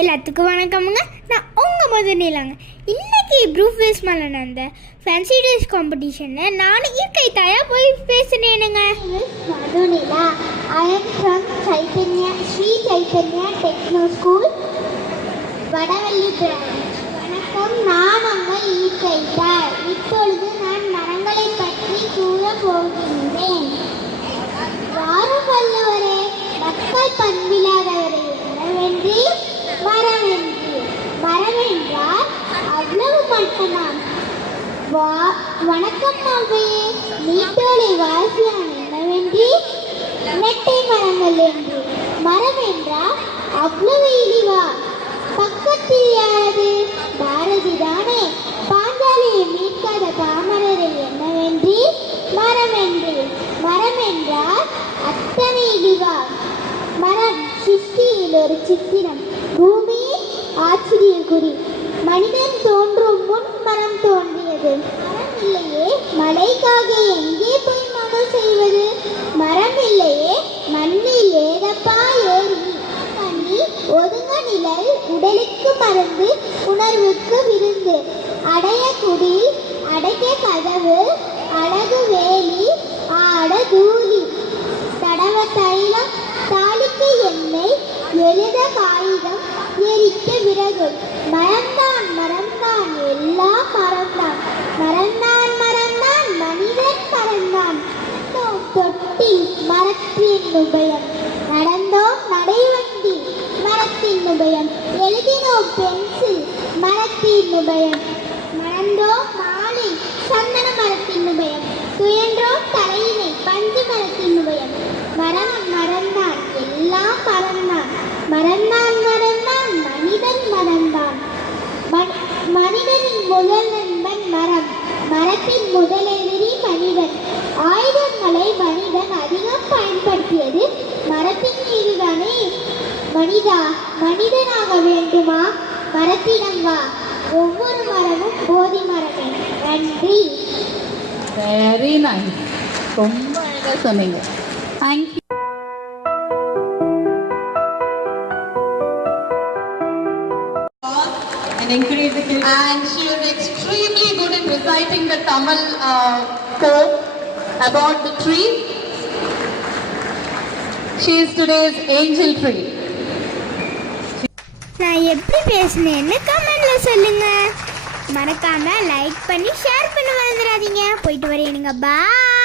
எல்லாத்துக்கும் வணக்கமுங்க. நான் உங்கள் மதுனிலாங்க இன்னைக்கு ப்ரூஃப் வேஸ் மேலே நடந்த ஃபேன்சி ட்ரெஸ் காம்படிஷனில் நான் இயற்கை தாயாக போய் பேசினேனுங்க. Madhunila I am from Chaitanya Sri Chaitanya techno school Vadavalli branch வணக்கம் நான் உங்கள் தாய். இப்பொழுது நான் அவ்வளவு மட்டும்தான் வா வணக்கம் மாவையே நீட்டோலை வாசியான் என்னவென்றி? நெட்டை மரங்கள் என்று. மரம் என்றா அவ்வளவு இழிவா. பக்கத்தில் யாரது? பாரதி தானே. பாஞ்சாலியை மீட்காத பாமரரை என்னவென்றி? மரம் என்று. மரம் என்றால் அத்தனை இழிவா. மரம் சிருஷ்டியில் ஒரு சித்திரம் பூமி ஆச்சரிய குறி மனிதன் தோன்றும் முன் மரம் தோன்றியது மரம் இல்லையே மழைக்காக எங்கே போய் மனு செய்வது? மரம் இல்லையே மண்ணில் ஏதப்பா ஏறி. பண்ணி ஒதுங்க நிழல் உடலுக்கு மருந்து உணர்வுக்கு விருந்து. அடைய குடி அடைக்க கதவு அழகு வேலி ஆட தூளி. தடவ தைலம் தாளிக்க எண்ணெய் எழுத காகிதம் எரிக்க விறகு. மரம் உபயம். நடந்தோம் நடைவண்டி மரத்தின் உபயம். எழுதினோம் பென்சில் மரத்தின் உபயம். மறந்தோம் மாலை சந்தன மரத்தின் உபயம். துயன்றோம் தலையினை பஞ்சு மரத்தின் உபயம். மரம் மறந்தான் எல்லாம் மறந்தான் மறந்தான் மறந்தான் மனிதன் மறந்தான். மனிதனின் முதல் நண்பன் மரம். மரத்தின் முதல் மனிதா மனிதனாக வேண்டுமா மரத்திடம் வா ஒவ்வொரு மரமும் போதி மரமே நன்றி வெரி நைஸ் ரொம்ப அழகாக சொன்னீங்க thank you and encourage the kids. And she was extremely good in reciting the Tamil uh, poem about the tree. She is today's angel tree. நான் எப்படி பேசினேன்னு கமெண்ட்ல சொல்லுங்கள் மறக்காமல் லைக் பண்ணி ஷேர் பண்ண மறந்துடாதீங்க போயிட்டு வரேனுங்க பாய்